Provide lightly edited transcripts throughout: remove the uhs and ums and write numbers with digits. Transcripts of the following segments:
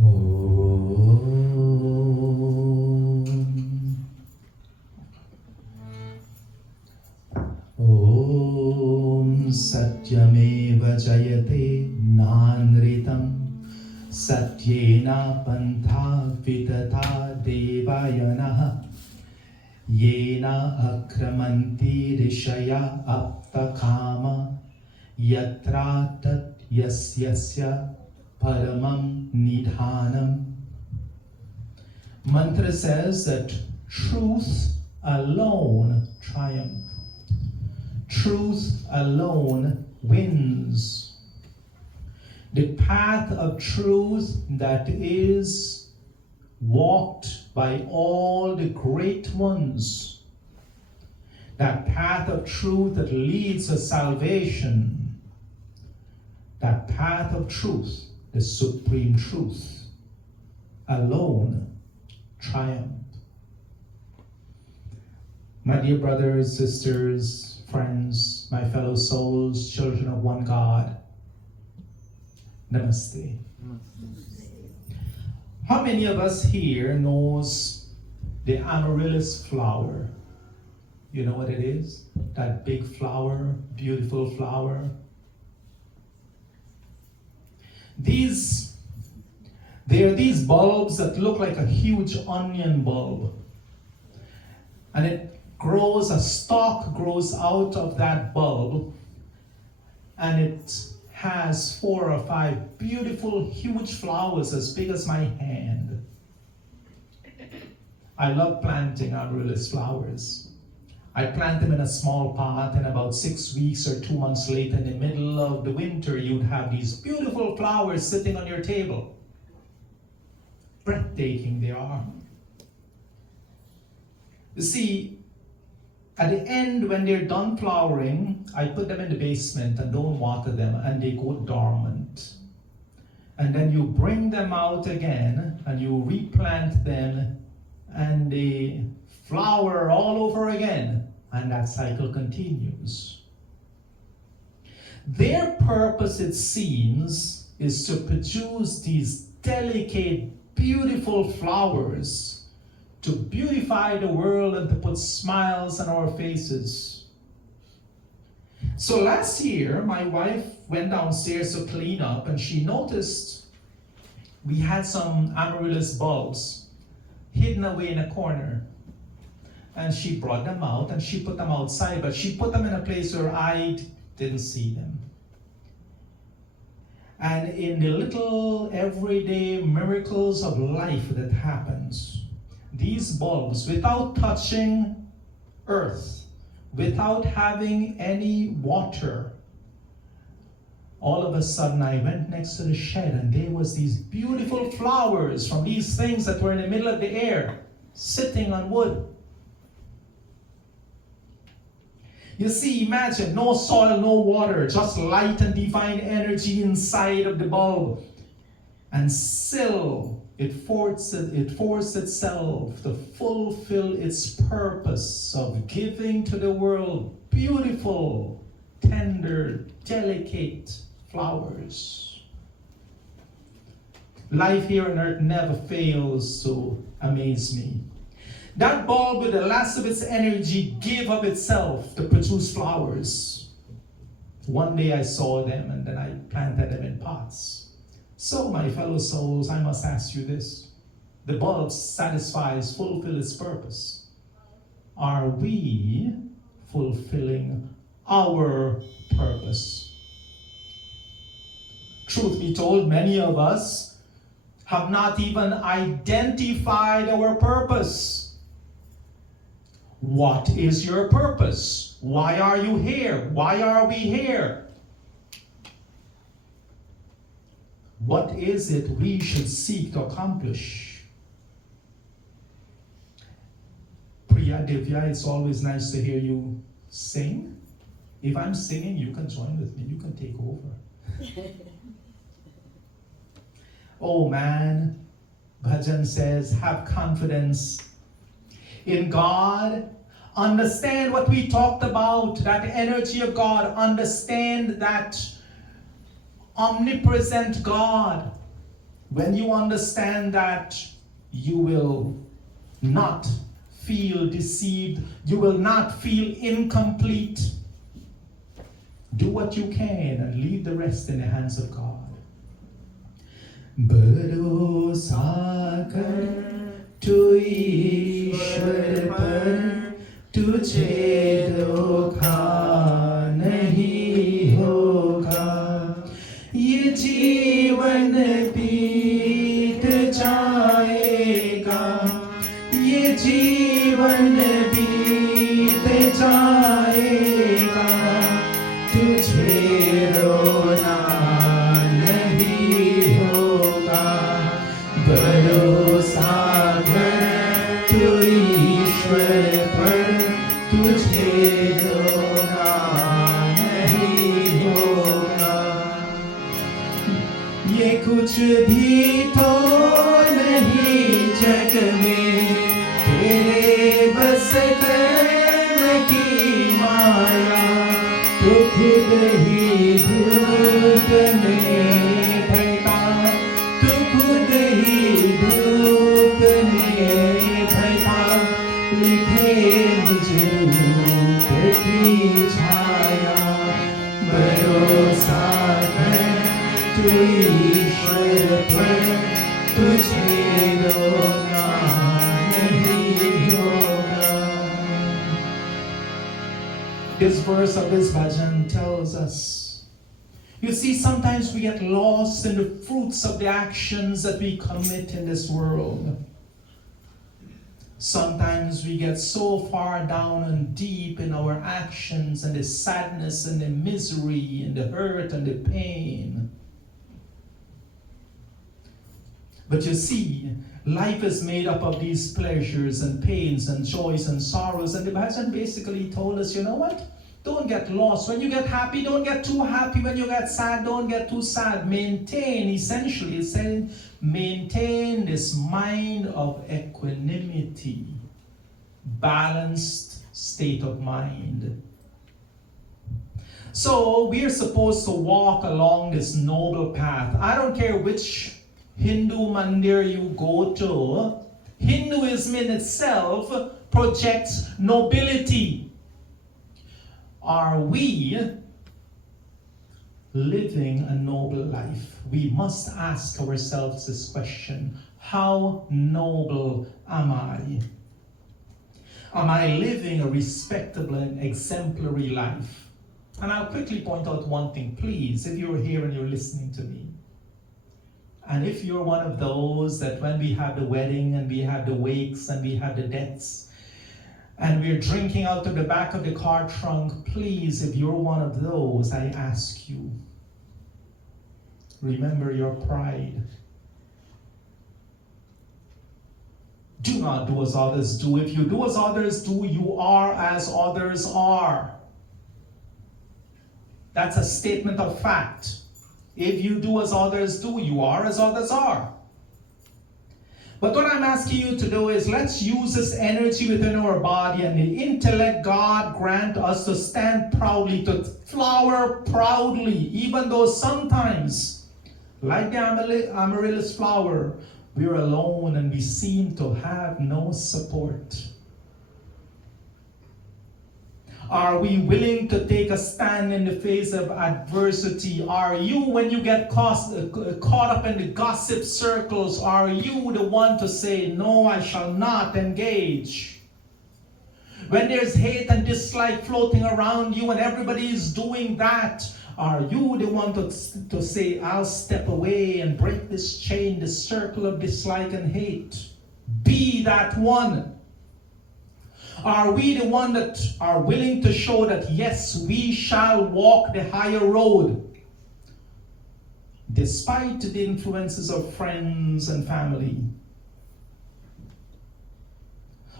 Om Satyameva Jayate Nanritam Satyena Pantha Vidata Devayanaha Yena Akramanti Rishaya Aptakama Yatra Tat Yasyasya Paramam Nidhanam. Mantra says that truth alone triumphs. Truth alone wins. The path of truth that is walked by all the great ones. That path of truth that leads to salvation. That path of truth, the supreme truth, alone triumph. My dear brothers, sisters, friends, my fellow souls, children of one God, Namaste. How many of us here knows the amaryllis flower? You know what it is? That big flower, beautiful flower. There are these bulbs that look like a huge onion bulb. And a stalk grows out of that bulb, and it has 4 or 5 beautiful, huge flowers as big as my hand. I love planting amaryllis flowers. I plant them in a small pot, and about 6 weeks or 2 months later, in the middle of the winter, you'd have these beautiful flowers sitting on your table. Breathtaking they are. You see, at the end, when they're done flowering, I put them in the basement and don't water them, and they go dormant. And then you bring them out again, and you replant them, and they flower all over again, and that cycle continues. Their purpose, it seems, is to produce these delicate, beautiful flowers to beautify the world and to put smiles on our faces. So last year, my wife went downstairs to clean up, and she noticed we had some amaryllis bulbs hidden away in a corner. And she brought them out and she put them outside, but she put them in a place where I didn't see them. And in the little everyday miracles of life that happens, these bulbs, without touching earth, without having any water, all of a sudden I went next to the shed, and there was these beautiful flowers from these things that were in the middle of the air, sitting on wood. You see, imagine, no soil, no water, just light and divine energy inside of the bulb. And still, it forced itself to fulfill its purpose of giving to the world beautiful, tender, delicate flowers. Life here on earth never fails to amaze me. That bulb, with the last of its energy, gave up itself to produce flowers. One day I saw them, and then I planted them in pots. So, my fellow souls, I must ask you this. The bulb fulfill its purpose. Are we fulfilling our purpose? Truth be told, many of us have not even identified our purpose. What is your purpose? Why are you here? Why are we here? What is it we should seek to accomplish? Priya Divya, it's always nice to hear you sing. If I'm singing, you can join with me. You can take over. Oh man, Bhajan says, have confidence in God. Understand what we talked about, that energy of God. Understand that omnipresent God. when you understand that, you will not feel deceived, you will not feel incomplete. Do what you can and leave the rest in the hands of God. भरोसा कर तू ईश्वर पर, तुझे धोखा नहीं होगा। ये जीवन बीत जाएगा, ये जीवन बीत जाएगा, तुझे रोना नहीं होगा। भरोसा कर तू ईश्वर पर, तुझे रोना नहीं होगा। ये कुछ भी तो नहीं जग में, तेरे बस कर्म की माया, तो खुद ही धूप में ढलता, तो खुद ही धूप में ढलता, लिखे निज रूप की छाया। भरोसा कर तू ईश्वर पर, तुझे रोना नहीं होगा। This verse of this bhajan tells us, you see, sometimes we get lost in the fruits of the actions that we commit in this world. Sometimes we get so far down and deep in our actions and the sadness and the misery and the hurt and the pain. But you see, life is made up of these pleasures and pains and joys and sorrows. And the Bhajan basically told us, you know what? Don't get lost. When you get happy, don't get too happy. When you get sad, don't get too sad. Maintain, essentially, it's saying, maintain this mind of equanimity, balanced state of mind. So we're supposed to walk along this noble path. I don't care which Hindu mandir you go to, Hinduism in itself projects nobility. Are we living a noble life? We must ask ourselves this question: how noble am I? Am I living a respectable and exemplary life? And I'll quickly point out one thing, please, if you're here and you're listening to me. And if you're one of those that when we have the wedding and we have the wakes and we have the deaths and we're drinking out of the back of the car trunk, please, if you're one of those, I ask you, remember your pride. Do not do as others do. If you do as others do, you are as others are. That's a statement of fact. If you do as others do, you are as others are. But what I'm asking you to do is, let's use this energy within our body and the intellect God grant us to stand proudly, to flower proudly, even though sometimes, like the amaryllis flower, we're alone and we seem to have no support. Are we willing to take a stand in the face of adversity? Are you, when you get caught up in the gossip circles, are you the one to say, no, I shall not engage? When there's hate and dislike floating around you and everybody is doing that, are you the one to say, I'll step away and break this chain, this circle of dislike and hate? Be that one. Are we the one that are willing to show that, yes, we shall walk the higher road, despite the influences of friends and family?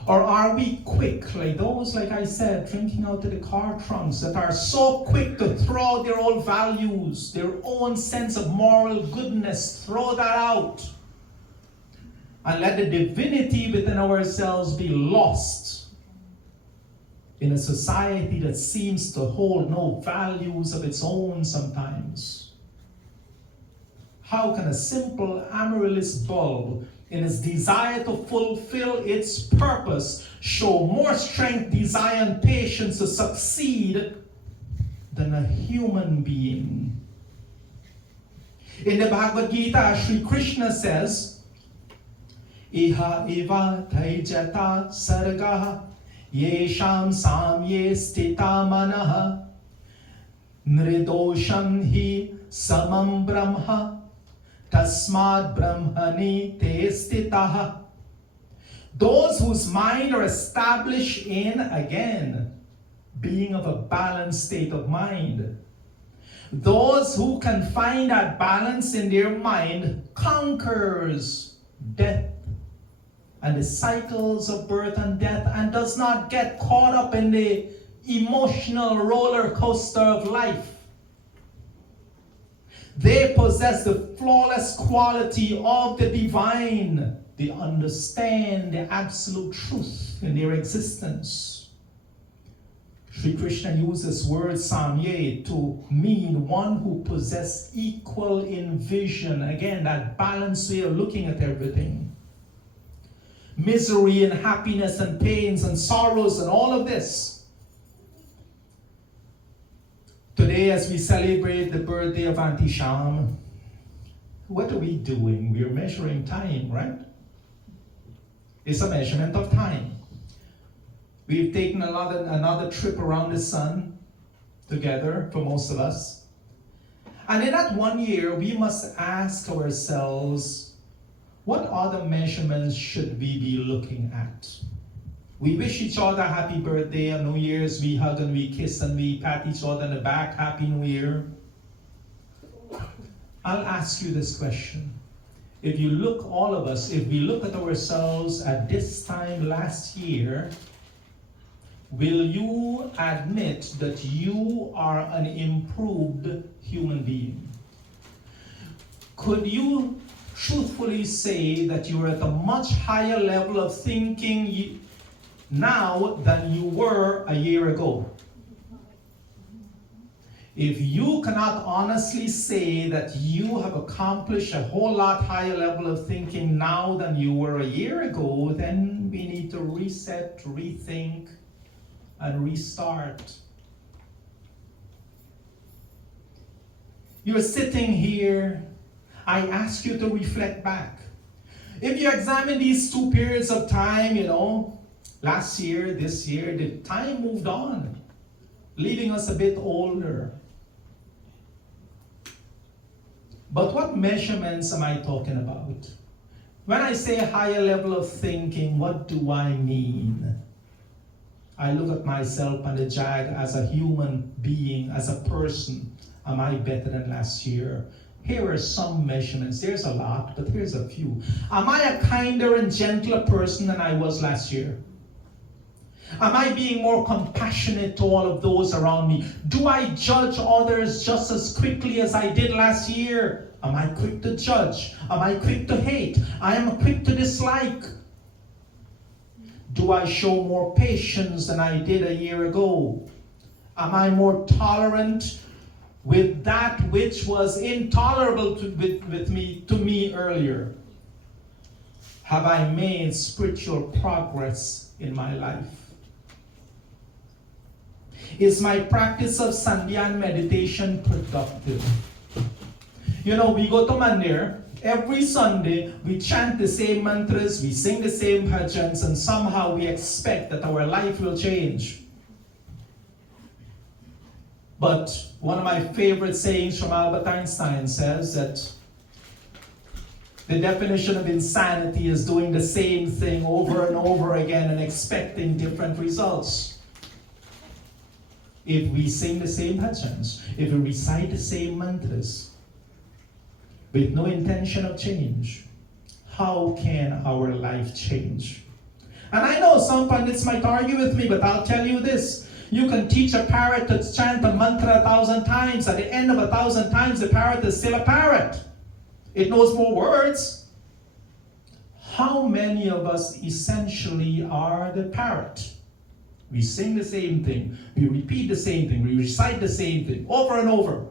Or are we quick, like those, like I said, drinking out of the car trunks, that are so quick to throw out their own values, their own sense of moral goodness, throw that out, and let the divinity within ourselves be lost in a society that seems to hold no values of its own sometimes? How can a simple amaryllis bulb, in its desire to fulfill its purpose, show more strength, desire, and patience to succeed than a human being? In the Bhagavad Gita, Sri Krishna says, Iha eva taijata sargaha yesham samye stita manaha nridosham hi samam brahma tasmad brahmani te stitaha. Those whose mind are established in, again, being of a balanced state of mind. Those who can find that balance in their mind conquers death and the cycles of birth and death, and does not get caught up in the emotional roller coaster of life. They possess the flawless quality of the divine. They understand the absolute truth in their existence. Sri Krishna uses word samye to mean one who possesses equal in vision. Again, that balanced way of looking at everything. Misery and happiness and pains and sorrows and all of this. Today, as we celebrate the birthday of Aunty Sham, what are we doing? We're measuring time, right? It's a measurement of time. We've taken another trip around the sun together for most of us. And in that 1 year, we must ask ourselves, what other measurements should we be looking at? We wish each other happy birthday on New Year's. We hug and we kiss and we pat each other on the back. Happy New Year. I'll ask you this question. If you look, all of us, if we look at ourselves at this time last year, will you admit that you are an improved human being? Could you truthfully say that you are at a much higher level of thinking now than you were a year ago? If you cannot honestly say that you have accomplished a whole lot higher level of thinking now than you were a year ago, then we need to reset, rethink, and restart. You're sitting here. I ask you to reflect back. If you examine these 2 periods of time, last year, this year, the time moved on, leaving us a bit older. But what measurements am I talking about? When I say higher level of thinking, what do I mean? I look at myself and the jag as a human being, as a person. Am I better than last year? Here are some measurements. There's a lot, but here's a few. Am I a kinder and gentler person than I was last year? Am I being more compassionate to all of those around me? Do I judge others just as quickly as I did last year? Am I quick to judge? Am I quick to hate? I am quick to dislike. Do I show more patience than I did a year ago? Am I more tolerant with that which was intolerable to me earlier? Have I made spiritual progress in my life? Is my practice of Sandhya meditation productive? We go to Mandir. Every Sunday, we chant the same mantras, we sing the same bhajans, and somehow we expect that our life will change. But one of my favorite sayings from Albert Einstein says that the definition of insanity is doing the same thing over and over again and expecting different results. If we sing the same bhajans, if we recite the same mantras, with no intention of change, how can our life change? And I know some pundits might argue with me, but I'll tell you this. You can teach a parrot to chant a mantra 1,000 times. At the end of 1,000 times, the parrot is still a parrot. It knows more words. How many of us essentially are the parrot? We sing the same thing. We repeat the same thing. We recite the same thing over and over.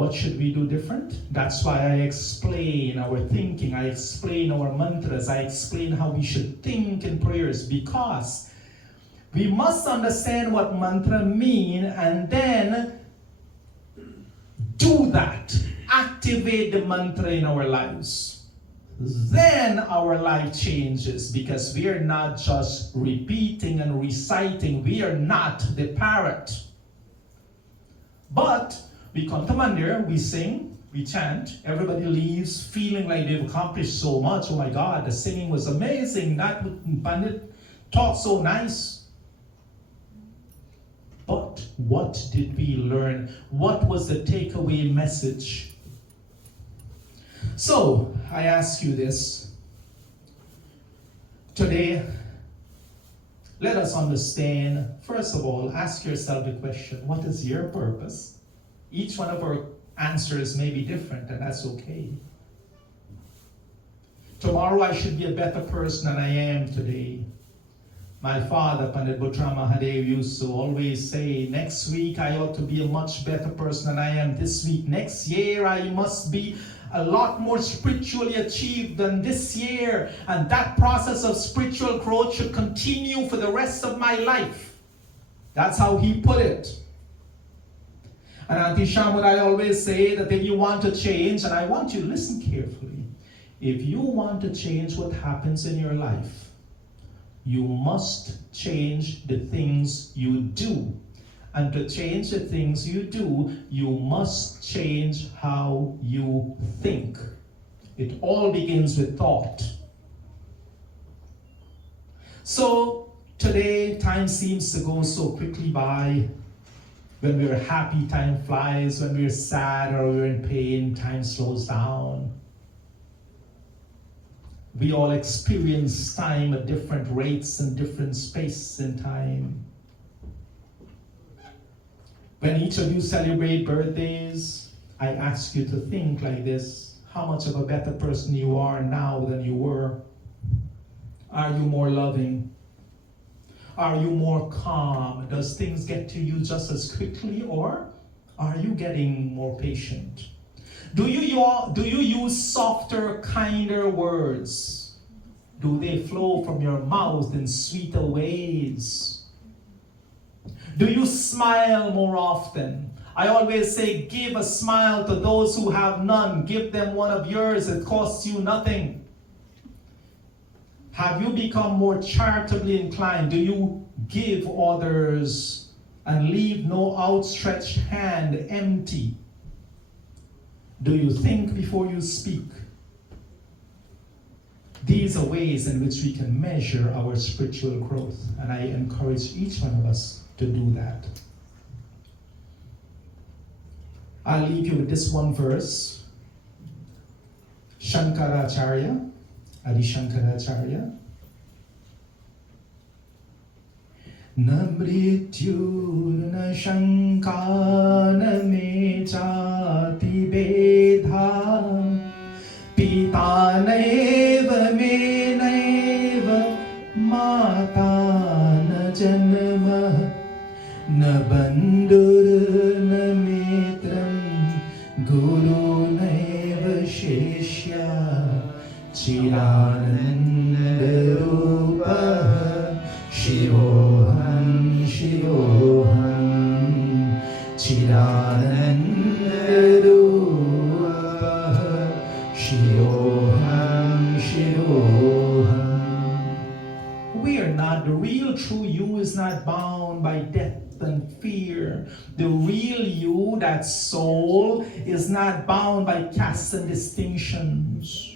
What should we do different? That's why I explain our thinking, I explain our mantras, I explain how we should think in prayers, because we must understand what mantra mean and then do that. Activate the mantra in our lives. Then our life changes, because we are not just repeating and reciting. We are not the parrot. But we come to Mandir, we sing, we chant, everybody leaves feeling like they've accomplished so much. Oh my God, the singing was amazing. That bandit taught so nice. But what did we learn? What was the takeaway message? So, I ask you this. Today, let us understand, first of all, ask yourself the question, what is your purpose? Each one of our answers may be different, and that's okay. Tomorrow I should be a better person than I am today. My father, Pandit Bhutra Mahadev, used to always say, next week I ought to be a much better person than I am this week. Next year I must be a lot more spiritually achieved than this year. And that process of spiritual growth should continue for the rest of my life. That's how he put it. And Aunty Sham would I always say that if you want to change, and I want you to listen carefully, if you want to change what happens in your life, you must change the things you do. And to change the things you do, you must change how you think. It all begins with thought. So today, time seems to go so quickly by. When we're happy, time flies. When we're sad or we're in pain, time slows down. We all experience time at different rates and different space and time. When each of you celebrate birthdays, I ask you to think like this. How much of a better person you are now than you were? Are you more loving? Are you more calm? Does things get to you just as quickly, or are you getting more patient? Do you use softer, kinder words? Do they flow from your mouth in sweeter ways? Do you smile more often? I always say, give a smile to those who have none. Give them one of yours. It costs you nothing. Have you become more charitably inclined? Do you give others and leave no outstretched hand empty? Do you think before you speak? These are ways in which we can measure our spiritual growth, and I encourage each one of us to do that. I'll leave you with this one verse. Shankaracharya, Adi Shankaracharya. Na mrityu na shanka na me chati bedha pita naiva me naiva mata na janma na bandur na mitram guru naiva sheshya chirananda rupa shivoham shivoham chirananda rupa shivoham shivoham. We are not, the real true you is not bound by death and fear. The real you, that soul, is not bound by castes and distinctions.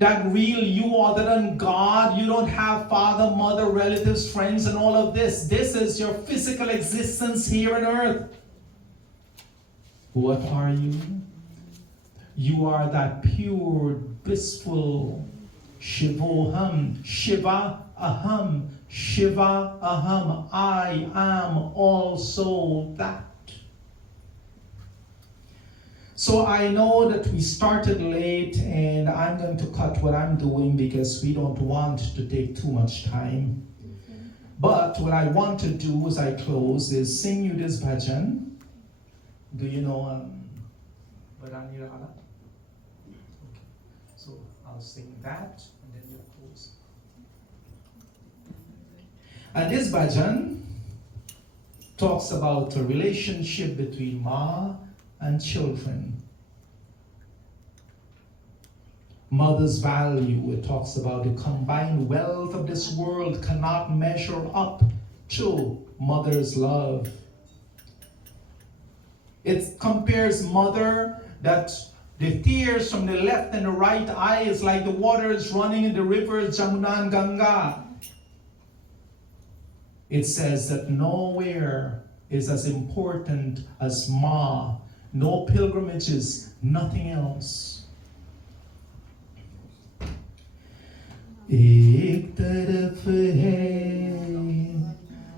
That real you other than God, you don't have father, mother, relatives, friends, and all of this. This is your physical existence here on earth. What are you? You are that pure, blissful Shivoham, Shiva Aham, Shiva Aham. I am also that. So I know that we started late, and I'm going to cut what I'm doing because we don't want to take too much time. But what I want to do as I close is sing you this bhajan. Do you know Baranirala. Okay. So I'll sing that and then we'll close. And this bhajan talks about a relationship between Ma and children. Mother's value, it talks about the combined wealth of this world cannot measure up to mother's love. It compares mother that the tears from the left and the right eye is like the waters running in the rivers Jamuna and Ganga. It says that nowhere is as important as Ma. No pilgrimages, nothing else. एक तरफ है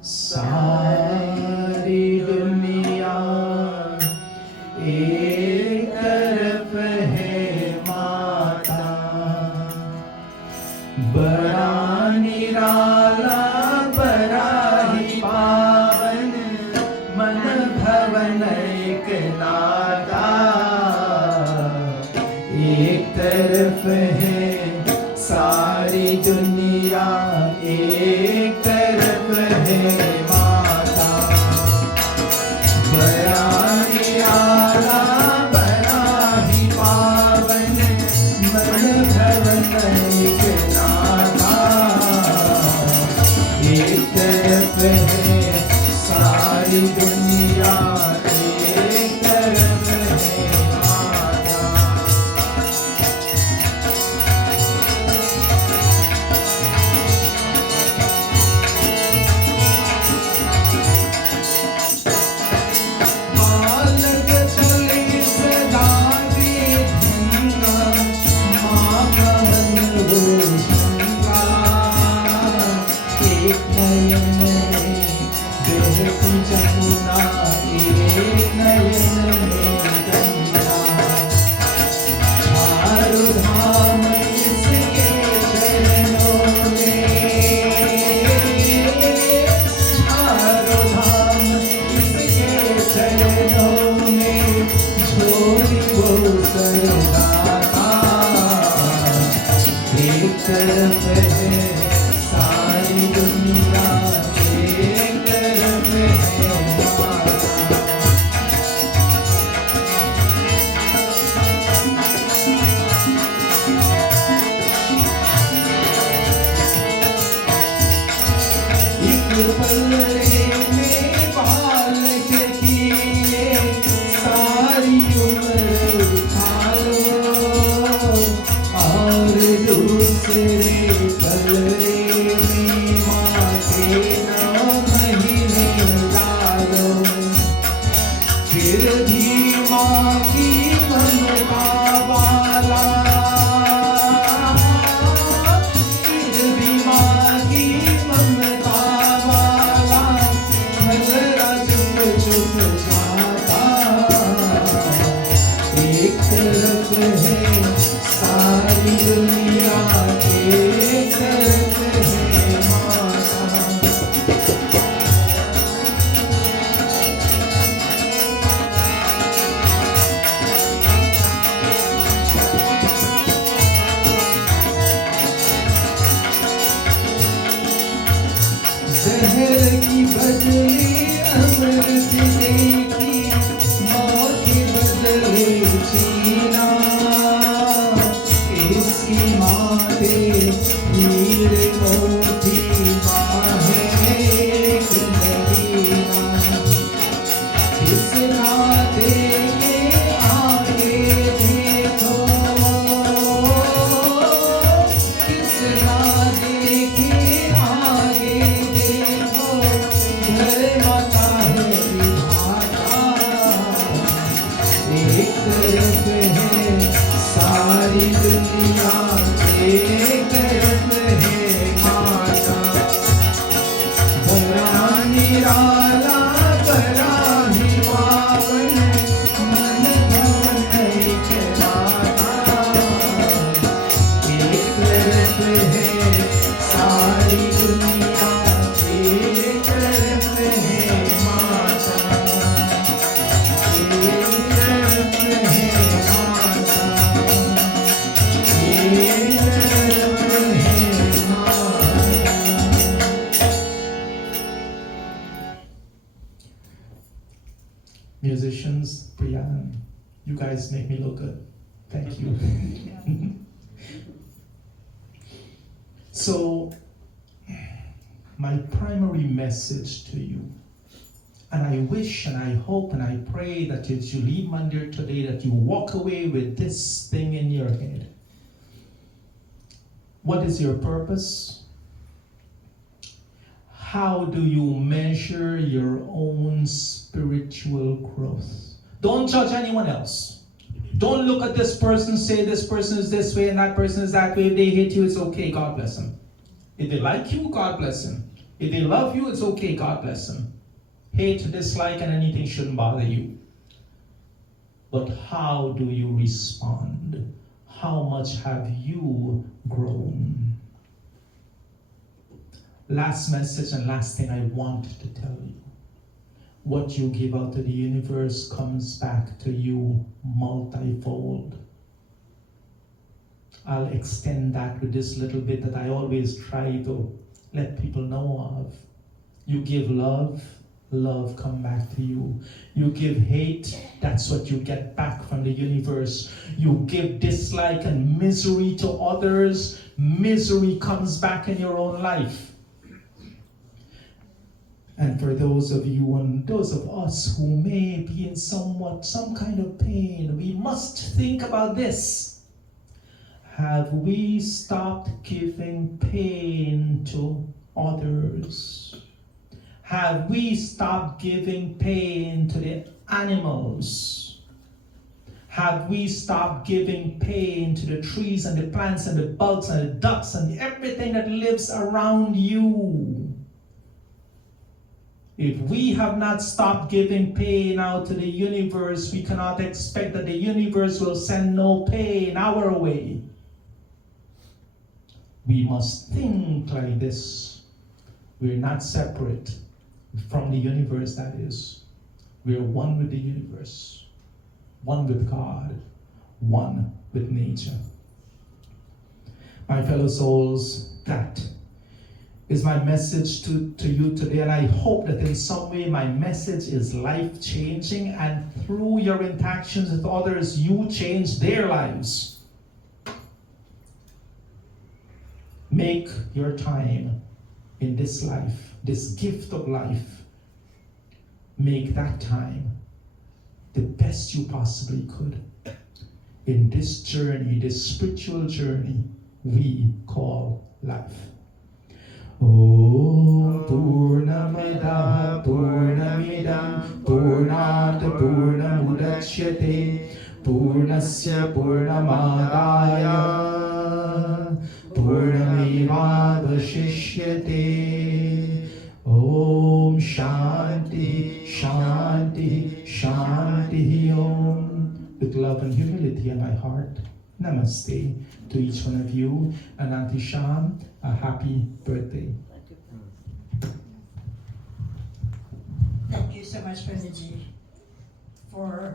सारी दुनिया, एक तरफ है माता, बड़ा निराला बड़ा ही पावन मन भवन एक नाता, एक तरफ है सारी दुनिया, एक तरफ है माता, बड़ा निराला बड़ा ही पावन मन भवन एक नाता, एक तरफ है सारी दुनिया, एक तरफ है माता। जहर की बदले अमृत देखी, मौत के बदले जीना, इसकी माते हीर मोती बाहे एक नगीना, किस राते के आगे देखो, किस राते के आगे देखो, घर माता है विधाता, एक तरफ है सारी दुनिया, एक तरफ है माता, बड़ा निराला बड़ा ही पावन मन भवन एक नाता, एक तरफ है सारी दुनिया, एक तरफ है माता, एक तरफ है You guys make me look good. Thank you. So, my primary message to you, and I wish and I hope and I pray that as you leave Monday today, that you walk away with this thing in your head. What is your purpose? How do you measure your own spiritual growth? Don't judge anyone else. Don't look at this person, say this person is this way and that person is that way. If they hate you, it's okay, God bless them. If they like you, God bless them. If they love you, it's okay, God bless them. Hate, dislike, and anything shouldn't bother you. But how do you respond? How much have you grown? Last message and last thing I want to tell you. What you give out to the universe comes back to you multifold. I'll extend that with this little bit that I always try to let people know of. You give love, love come back to you. You give hate, that's what you get back from the universe. You give dislike and misery to others, misery comes back in your own life. And for those of you and those of us who may be in some kind of pain, we must think about this. Have we stopped giving pain to others? Have we stopped giving pain to the animals? Have we stopped giving pain to the trees and the plants and the bugs and the ducks and everything that lives around you? If we have not stopped giving pain out to the universe, we cannot expect that the universe will send no pain our way. We must think like this. We're not separate from the universe, that is. We're one with the universe, one with God, one with nature. My fellow souls, that is my message to you today, and I hope that in some way my message is life-changing, and through your interactions with others, you change their lives. Make your time in this life, this gift of life, make that time the best you possibly could in this journey, this spiritual journey we call life. Om Purnamida Purnamidam Purnat Purnamudachyate Purnasya Purnamadaya Purnamevavashishyate. Om Shanti Shanti Shanti Om. With love and humility in my heart, namaste to each one of you, and Aunty Sham, a happy birthday. Thank you so much, Brother G, for